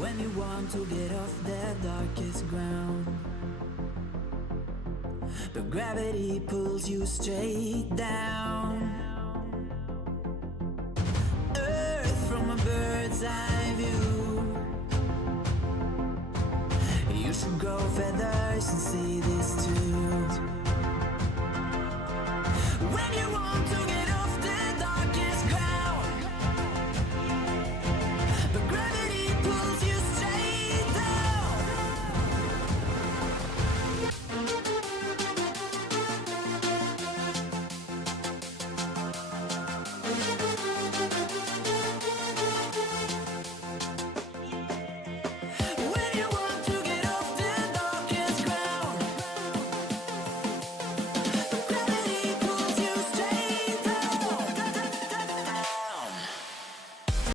when you want to get off the darkest ground, but gravity pulls you straight down. Earth from a bird's eye view. You should grow feathers and see this too. When you want to get